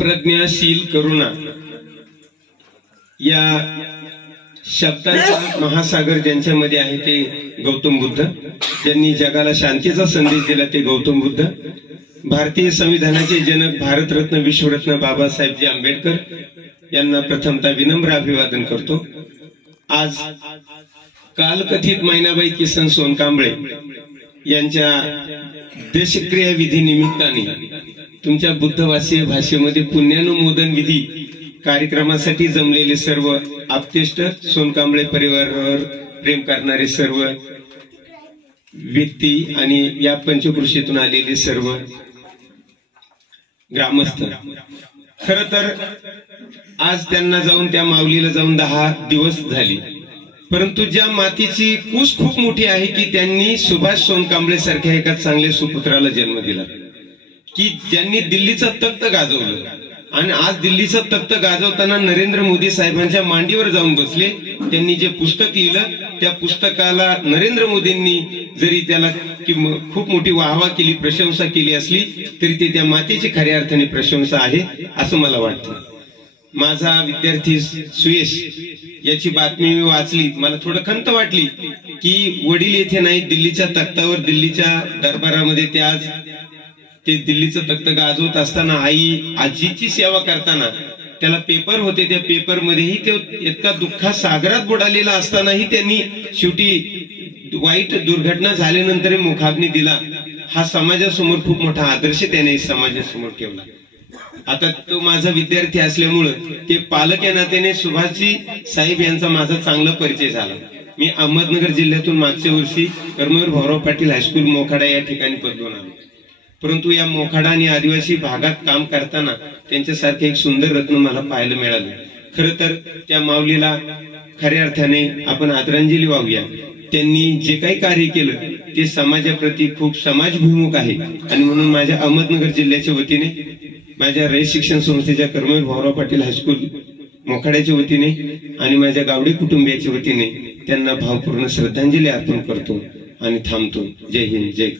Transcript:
प्रज्ञाशील करुणा या शब्दांचा महासागर ज्यांच्यामध्ये आहे ते गौतम बुद्ध, ज्यांनी जगाला शांतीचा संदेश दिला ते गौतम बुद्ध, भारतीय संविधानाचे जनक भारतरत्न विश्वरत्न बाबासाहेबजी आंबेडकर यांना प्रथमतः विनम्र अभिवादन करतो। आज कालकथित मैनाबाई किसन सोनकांबळे यांच्या देशक्रिया विधी निमित्ताने तुमच्या बुद्धवासीय भाषेमध्ये पुण्यानुमोदन विधी कार्यक्रमासाठी जमलेले सर्व आप्तेष्ट, सोनकांबळे परिवारावर प्रेम करणारे सर्व व्यक्ती आणि या पंचकृषीतून आलेले सर्व ग्रामस्थ, खर तर आज त्यांना जाऊन त्या माऊलीला जाऊन 10 दिवस झाले, परंतु ज्या मातीची कूस खूप मोठी आहे की त्यांनी सुभाष सोनकांबळे सारख्या एका चांगल्या सुपुत्राला जन्म दिला, की ज्यांनी दिल्लीचा तख्त गाजवलं आणि आज दिल्लीचा तख्त गाजवताना नरेंद्र मोदी साहेबांच्या मांडीवर जाऊन बसले। त्यांनी जे पुस्तक लिहिलं त्या पुस्तकाला नरेंद्र मोदींनी जरी त्याला खूप मोठी वाहवा केली, प्रशंसा केली असली तरी ते त्या मातेची खऱ्या अर्थाने प्रशंसा आहे असं मला वाटतं। माझा विद्यार्थी सुयश याची बातमी मी वाचली, मला थोडं खंत वाटली की वडील येथे नाही, दिल्लीच्या तख्तावर दिल्लीच्या दरबारामध्ये ते आज ते दिल्लीचं तख्त गाजवत असताना आई आजीची सेवा करताना त्याला पेपर होते, त्या पेपर मध्येही ते इतका दुःखा सागरात बुडालेला असतानाही त्यांनी शेवटी वाईट दुर्घटना झाल्यानंतर मुखाग्नी दिला। हा समाजासमोर खूप मोठा आदर्श त्याने समाजासमोर ठेवला। आता तो माझा विद्यार्थी असल्यामुळं ते पालक या नात्याने सुभाषजी साहेब यांचा माझा चांगला परिचय झाला। मी अहमदनगर जिल्ह्यातून मागच्या वर्षी कर्मवीर भाऊराव पाटील हायस्कूल मोखाडा या ठिकाणी पदवून आलो, परंतु या मोखाडा आणि आदिवासी भागात काम करताना त्यांच्यासारखे एक सुंदर रत्न मला पाहायला मिळाले। खरं तर त्या माऊलीला खऱ्या अर्थाने आपण आदरांजली वाहूया। त्यांनी जे काही कार्य केलं ते समाजाप्रती खूप समाजभिमुख आहे आणि म्हणून माझ्या अहमदनगर जिल्ह्याच्या वतीने, माझ्या रयत शिक्षण संस्थेच्या कर्मवीर भाऊराव पाटील हायस्कूल मोखाड्याच्या वतीने आणि माझ्या गावडे कुटुंबियाच्या वतीने त्यांना भावपूर्ण श्रद्धांजली अर्पण करतो आणि थांबतो। जय हिंद, जय